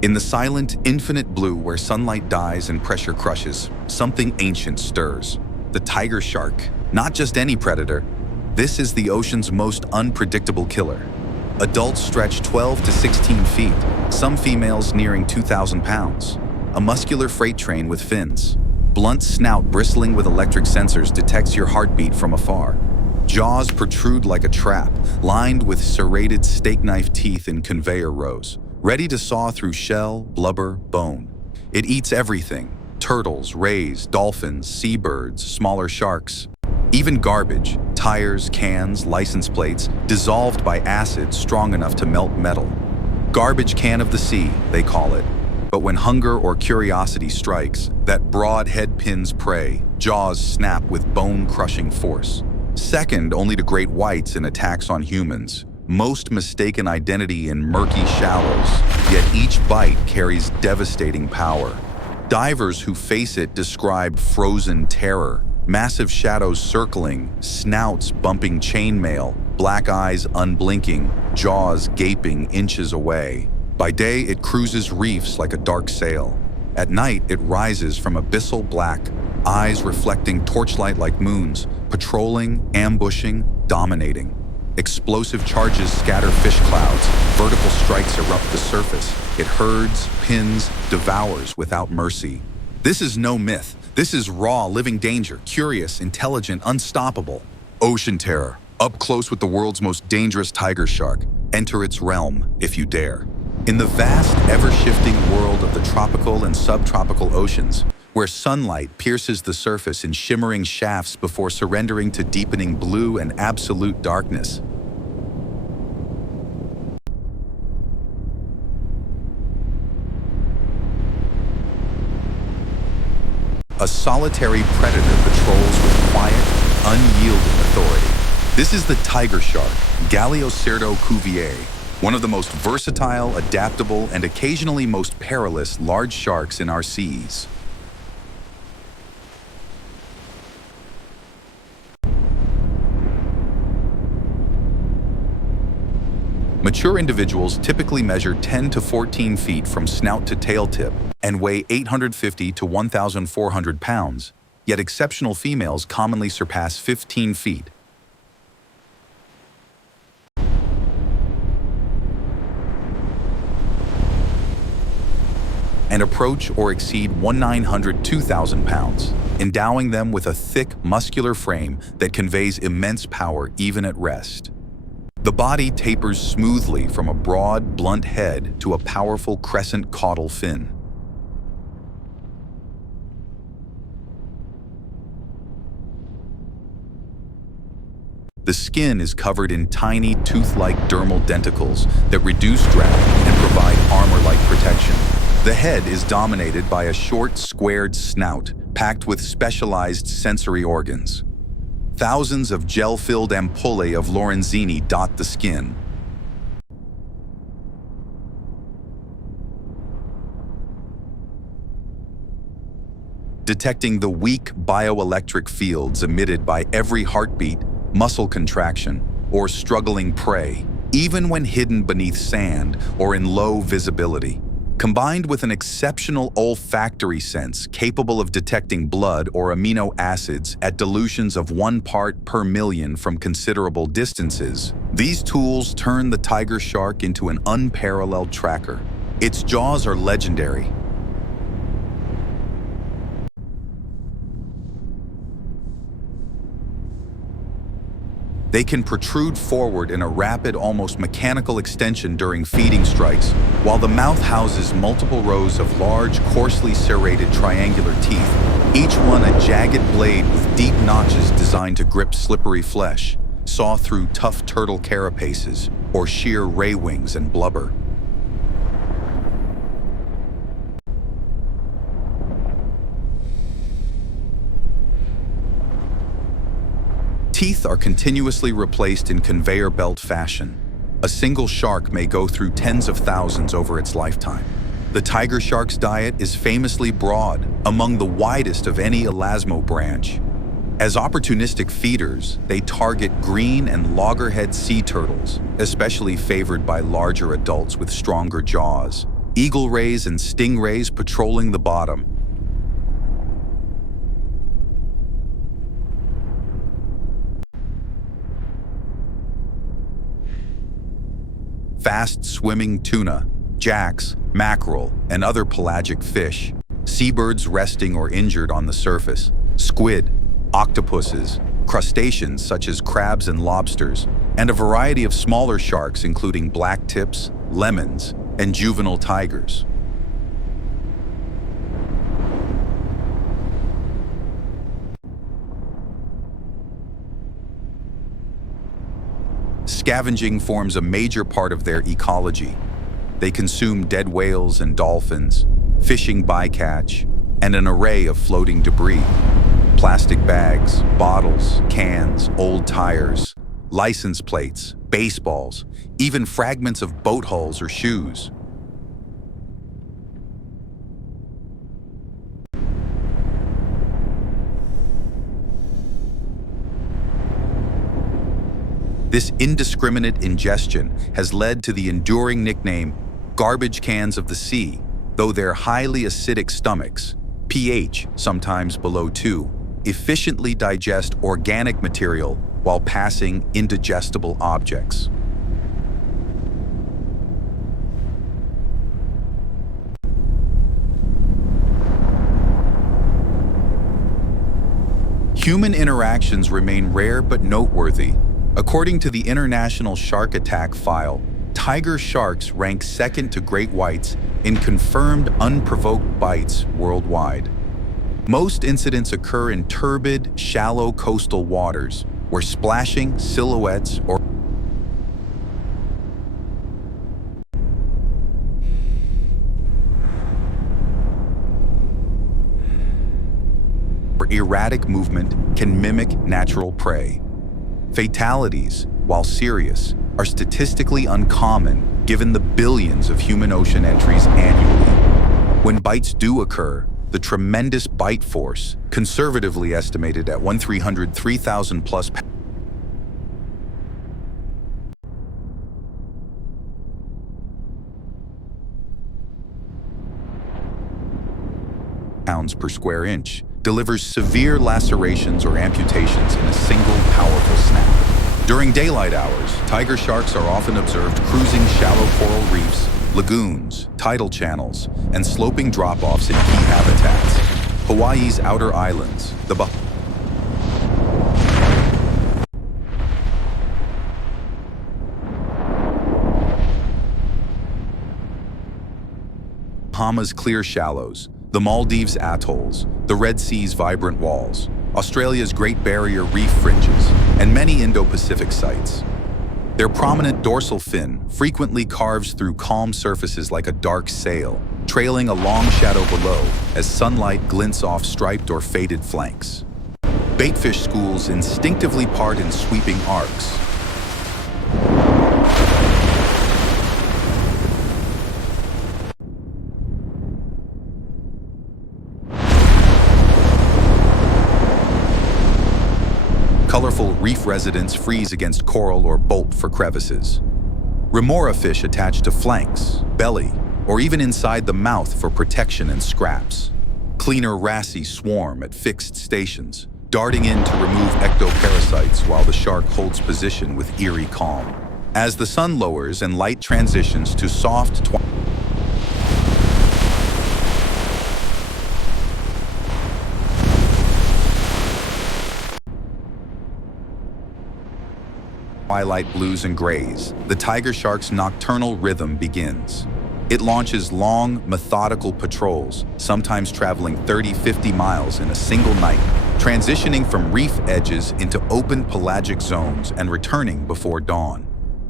In the silent, infinite blue where sunlight dies and pressure crushes, something ancient stirs. The tiger shark. Not just any predator. This is the ocean's most unpredictable killer. Adults stretch 12 to 16 feet, some females nearing 2,000 pounds. A muscular freight train with fins. Blunt snout bristling with electric sensors detects your heartbeat from afar. Jaws protrude like a trap, lined with serrated steak knife teeth in conveyor rows, ready to saw through shell, blubber, bone. It eats everything: turtles, rays, dolphins, seabirds, smaller sharks. Even garbage, tires, cans, license plates, dissolved by acid strong enough to melt metal. Garbage can of the sea, they call it. But when hunger or curiosity strikes, that broad head pins prey, jaws snap with bone-crushing force. Second only to great whites in attacks on humans. Most mistaken identity in murky shallows, yet each bite carries devastating power. Divers who face it describe frozen terror, massive shadows circling, snouts bumping chainmail, black eyes unblinking, jaws gaping inches away. By day, it cruises reefs like a dark sail. At night, it rises from abyssal black, eyes reflecting torchlight like moons, patrolling, ambushing, dominating. Explosive charges scatter fish clouds, vertical strikes erupt the surface. It herds, pins, devours without mercy. This is no myth. This is raw, living danger, curious, intelligent, unstoppable. Ocean terror, up close with the world's most dangerous tiger shark. Enter its realm, if you dare. In the vast, ever-shifting world of the tropical and subtropical oceans, where sunlight pierces the surface in shimmering shafts before surrendering to deepening blue and absolute darkness. A solitary predator patrols with quiet, unyielding authority. This is the tiger shark, Galiocerdo cuvier, one of the most versatile, adaptable, and occasionally most perilous large sharks in our seas. Mature individuals typically measure 10 to 14 feet from snout to tail tip and weigh 850 to 1,400 pounds, yet exceptional females commonly surpass 15 feet. And approach or exceed 1,900 to 2,000 pounds, endowing them with a thick, muscular frame that conveys immense power even at rest. The body tapers smoothly from a broad, blunt head to a powerful crescent caudal fin. The skin is covered in tiny, tooth-like dermal denticles that reduce drag and provide armor-like protection. The head is dominated by a short, squared snout packed with specialized sensory organs. Thousands of gel-filled ampullae of Lorenzini dot the skin. Detecting the weak bioelectric fields emitted by every heartbeat, muscle contraction, or struggling prey, even when hidden beneath sand or in low visibility. Combined with an exceptional olfactory sense capable of detecting blood or amino acids at dilutions of 1 part per million from considerable distances, these tools turn the tiger shark into an unparalleled tracker. Its jaws are legendary. They can protrude forward in a rapid, almost mechanical extension during feeding strikes, while the mouth houses multiple rows of large, coarsely serrated triangular teeth, each one a jagged blade with deep notches designed to grip slippery flesh, saw through tough turtle carapaces, or shear ray wings and blubber. Teeth are continuously replaced in conveyor belt fashion. A single shark may go through tens of thousands over its lifetime. The tiger shark's diet is famously broad, among the widest of any elasmo branch. As opportunistic feeders, they target green and loggerhead sea turtles, especially favored by larger adults with stronger jaws. eagle rays and stingrays patrolling the bottom. Fast-swimming tuna, jacks, mackerel, and other pelagic fish, seabirds resting or injured on the surface, squid, octopuses, crustaceans such as crabs and lobsters, and a variety of smaller sharks including black tips, lemons, and juvenile tigers. Scavenging forms a major part of their ecology. They consume dead whales and dolphins, fishing bycatch, and an array of floating debris. Plastic bags, bottles, cans, old tires, license plates, baseballs, even fragments of boat hulls or shoes. This indiscriminate ingestion has led to the enduring nickname garbage cans of the sea, though their highly acidic stomachs, pH sometimes below 2, efficiently digest organic material while passing indigestible objects. Human interactions remain rare but noteworthy. According to the International Shark Attack File, tiger sharks rank second to great whites in confirmed unprovoked bites worldwide. Most incidents occur in turbid, shallow coastal waters, where splashing, silhouettes, or erratic movement can mimic natural prey. Fatalities, while serious, are statistically uncommon given the billions of human ocean entries annually. When bites do occur, the tremendous bite force, conservatively estimated at 3,000 plus pounds per square inch, delivers severe lacerations or amputations in a single powerful snap. During daylight hours, tiger sharks are often observed cruising shallow coral reefs, lagoons, tidal channels, and sloping drop-offs in key habitats. Hawaii's outer islands, the Bahamas' clear shallows, the Maldives atolls, the Red Sea's vibrant walls, Australia's Great Barrier Reef fringes, and many Indo-Pacific sites. Their prominent dorsal fin frequently carves through calm surfaces like a dark sail, trailing a long shadow below as sunlight glints off striped or faded flanks. Baitfish schools instinctively part in sweeping arcs. Colorful reef residents freeze against coral or bolt for crevices. Remora fish attach to flanks, belly, or even inside the mouth for protection and scraps. Cleaner wrasse swarm at fixed stations, darting in to remove ectoparasites while the shark holds position with eerie calm. As the sun lowers and light transitions to soft twilight blues and grays, the tiger shark's nocturnal rhythm begins. It launches long, methodical patrols, sometimes traveling 30-50 miles in a single night, transitioning from reef edges into open pelagic zones and returning before dawn.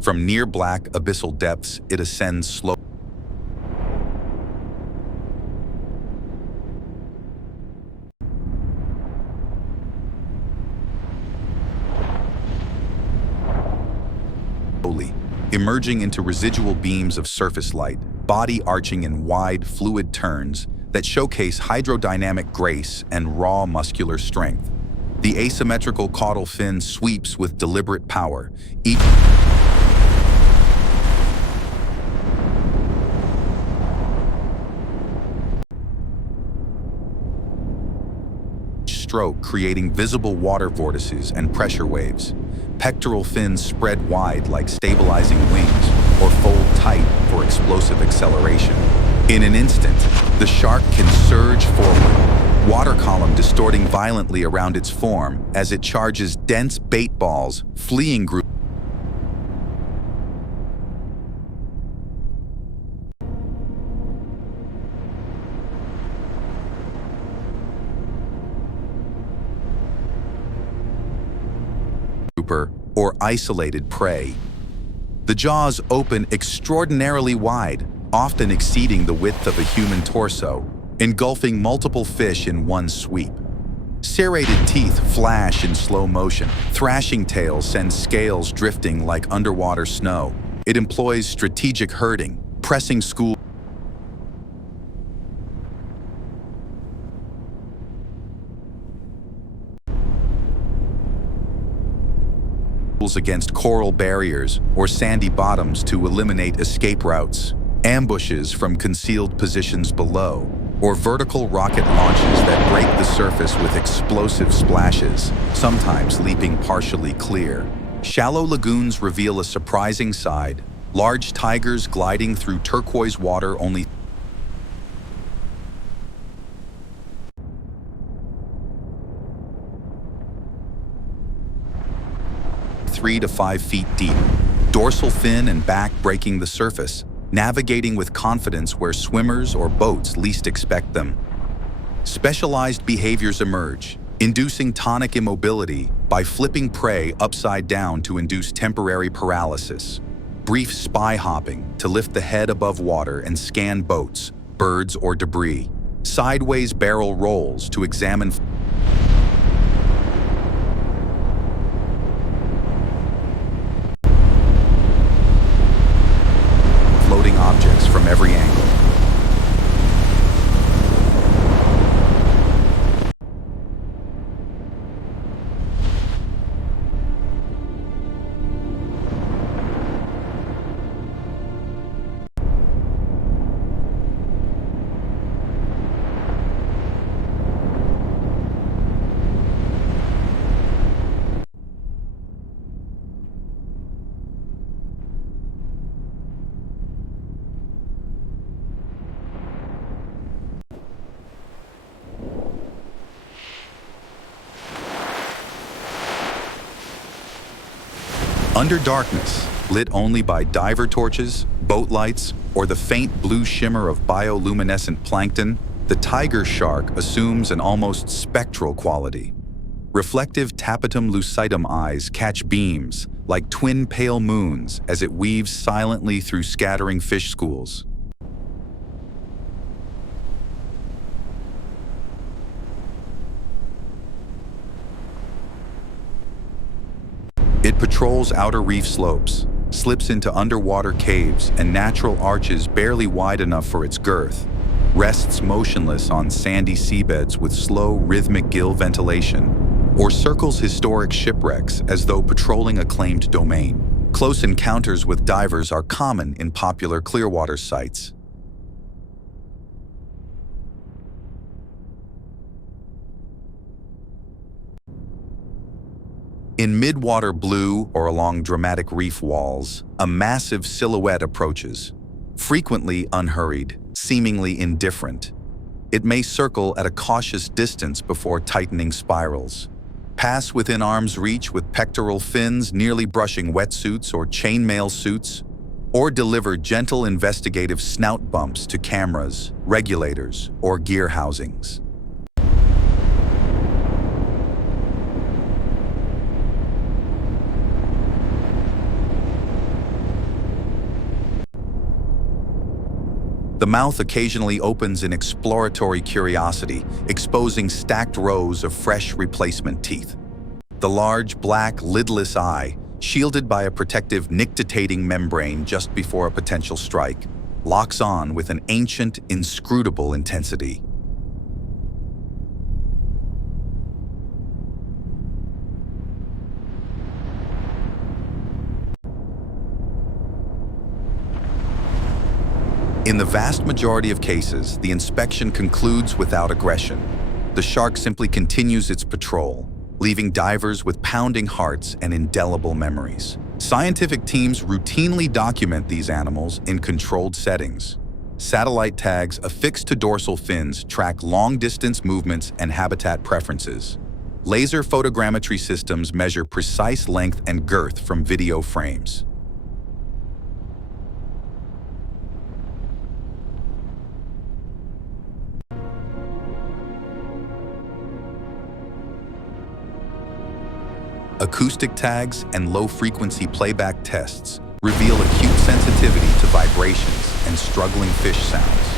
From near black abyssal depths, it ascends slowly. Emerging into residual beams of surface light, body arching in wide, fluid turns that showcase hydrodynamic grace and raw muscular strength. The asymmetrical caudal fin sweeps with deliberate power, each stroke, creating visible water vortices and pressure waves. Pectoral fins spread wide like stabilizing wings or fold tight for explosive acceleration. In an instant, the shark can surge forward, water column distorting violently around its form as it charges dense bait balls, fleeing groups or isolated prey. The jaws open extraordinarily wide, often exceeding the width of a human torso, engulfing multiple fish in one sweep. Serrated teeth flash in slow motion. Thrashing tails send scales drifting like underwater snow. It employs strategic herding, pressing schools against coral barriers or sandy bottoms to eliminate escape routes, ambushes from concealed positions below, or vertical rocket launches that break the surface with explosive splashes, sometimes leaping partially clear. Shallow lagoons reveal a surprising side, large tigers gliding through turquoise water only 3 to 5 feet deep, dorsal fin and back breaking the surface, navigating with confidence where swimmers or boats least expect them. Specialized behaviors emerge, inducing tonic immobility by flipping prey upside down to induce temporary paralysis. Brief spy hopping to lift the head above water and scan boats, birds, or debris. Sideways barrel rolls to examine floating objects from every angle. Under darkness, lit only by diver torches, boat lights, or the faint blue shimmer of bioluminescent plankton, the tiger shark assumes an almost spectral quality. Reflective tapetum lucidum eyes catch beams like twin pale moons as it weaves silently through scattering fish schools. It patrols outer reef slopes, slips into underwater caves and natural arches barely wide enough for its girth, rests motionless on sandy seabeds with slow, rhythmic gill ventilation, or circles historic shipwrecks as though patrolling a claimed domain. Close encounters with divers are common in popular Clearwater sites. In midwater blue or along dramatic reef walls, a massive silhouette approaches, frequently unhurried, seemingly indifferent. It may circle at a cautious distance before tightening spirals, pass within arm's reach with pectoral fins nearly brushing wetsuits or chainmail suits, or deliver gentle investigative snout bumps to cameras, regulators, or gear housings. The mouth occasionally opens in exploratory curiosity, exposing stacked rows of fresh replacement teeth. The large, black, lidless eye, shielded by a protective nictitating membrane just before a potential strike, locks on with an ancient, inscrutable intensity. In the vast majority of cases, the inspection concludes without aggression. the shark simply continues its patrol, leaving divers with pounding hearts and indelible memories. Scientific teams routinely document these animals in controlled settings. Satellite tags affixed to dorsal fins track long-distance movements and habitat preferences. Laser photogrammetry systems measure precise length and girth from video frames. Acoustic tags and low-frequency playback tests reveal acute sensitivity to vibrations and struggling fish sounds.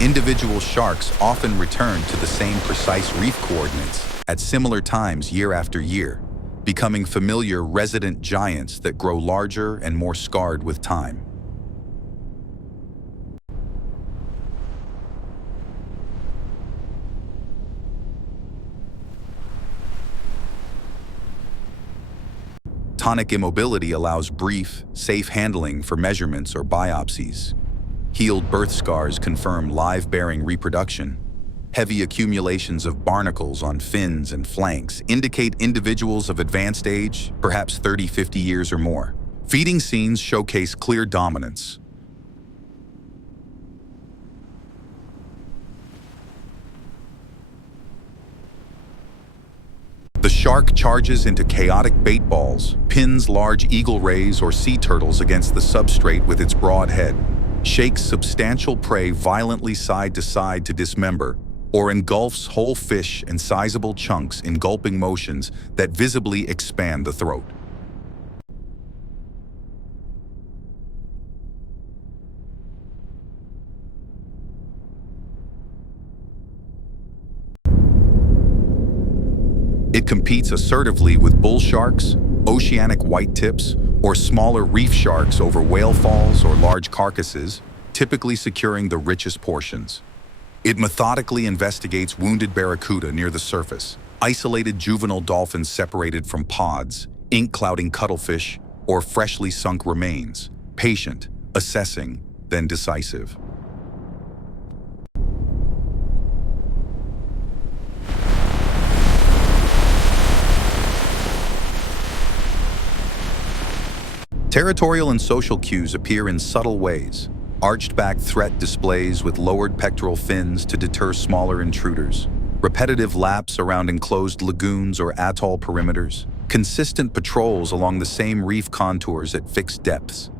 Individual sharks often return to the same precise reef coordinates at similar times year after year, becoming familiar resident giants that grow larger and more scarred with time. Tonic immobility allows brief, safe handling for measurements or biopsies. Healed birth scars confirm live-bearing reproduction. Heavy accumulations of barnacles on fins and flanks indicate individuals of advanced age, perhaps 30-50 years or more. Feeding scenes showcase clear dominance. The shark charges into chaotic bait balls, pins large eagle rays or sea turtles against the substrate with its broad head, shakes substantial prey violently side to side to dismember, or engulfs whole fish in sizable chunks in gulping motions that visibly expand the throat. It competes assertively with bull sharks, oceanic whitetips, or smaller reef sharks over whale falls or large carcasses, typically securing the richest portions. It methodically investigates wounded barracuda near the surface, isolated juvenile dolphins separated from pods, ink-clouding cuttlefish, or freshly sunk remains, patient, assessing, then decisive. Territorial and social cues appear in subtle ways. Arched-back threat displays with lowered pectoral fins to deter smaller intruders. Repetitive laps around enclosed lagoons or atoll perimeters. Consistent patrols along the same reef contours at fixed depths.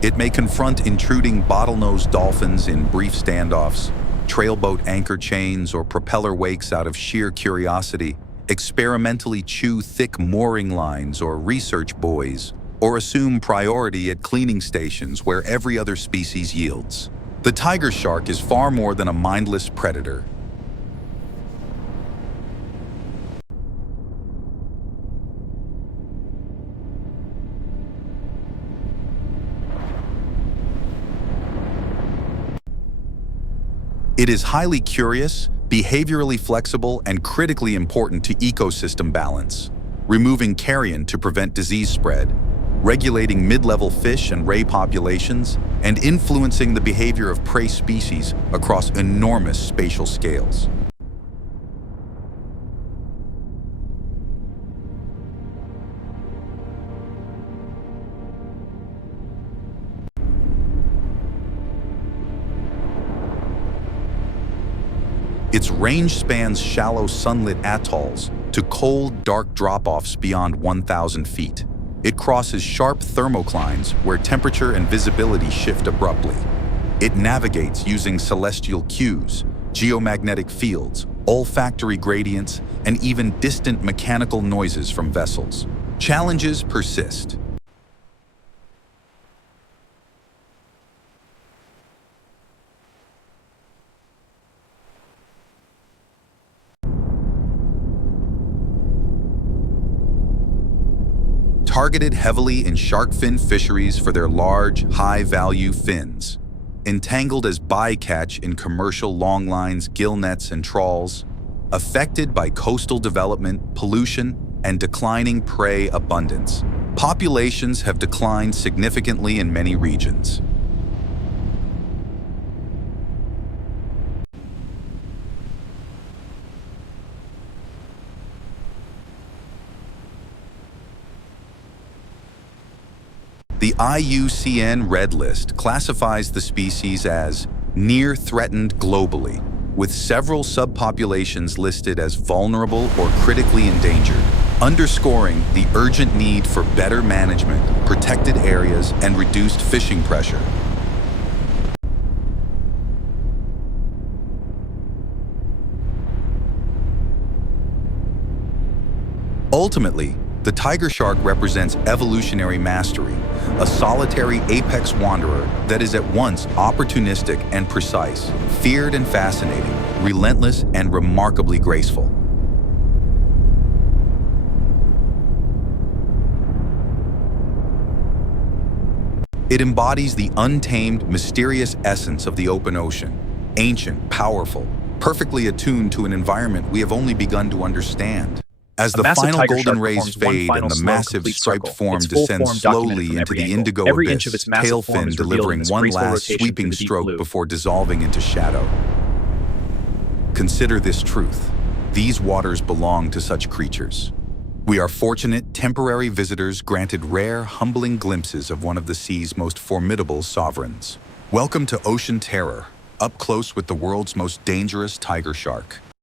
It may confront intruding bottlenose dolphins in brief standoffs, trailboat anchor chains, or propeller wakes out of sheer curiosity, experimentally chew thick mooring lines or research buoys, or assume priority at cleaning stations where every other species yields. The tiger shark is far more than a mindless predator. It is highly curious, behaviorally flexible, and critically important to ecosystem balance, removing carrion to prevent disease spread, regulating mid-level fish and ray populations, and influencing the behavior of prey species across enormous spatial scales. Its range spans shallow sunlit atolls to cold, dark drop-offs beyond 1,000 feet. It crosses sharp thermoclines where temperature and visibility shift abruptly. It navigates using celestial cues, geomagnetic fields, olfactory gradients, and even distant mechanical noises from vessels. Challenges persist. Targeted heavily in shark fin fisheries for their large, high-value fins. Entangled as bycatch in commercial longlines, gill nets, and trawls. affected by coastal development, pollution, and declining prey abundance. Populations have declined significantly in many regions. The IUCN Red List classifies the species as near threatened globally, with several subpopulations listed as vulnerable or critically endangered, underscoring the urgent need for better management, protected areas, and reduced fishing pressure. Ultimately, the tiger shark represents evolutionary mastery, a solitary apex wanderer that is at once opportunistic and precise, feared and fascinating, relentless and remarkably graceful. It embodies the untamed, mysterious essence of the open ocean, ancient, powerful, perfectly attuned to an environment we have only begun to understand. As the final golden rays fade and the massive striped form descends slowly into the indigo abyss, tail fin delivering one last sweeping stroke before dissolving into shadow. Consider this truth. These waters belong to such creatures. We are fortunate temporary visitors granted rare, humbling glimpses of one of the sea's most formidable sovereigns. Welcome to Ocean Terror, up close with the world's most dangerous tiger shark.